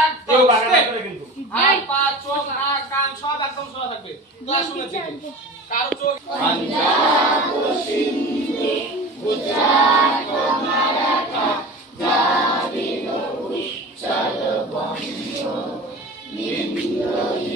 একদম আর পা চোখ নাক কান সব একদম সোজা থাকবে ক্লাস শুনে থেকে কারো চোখ পাঞ্জাব সিন্ধু গুজরাট মারাঠা দ্রাবিড় উচ্চল বঙ্গ বিন্ধ্য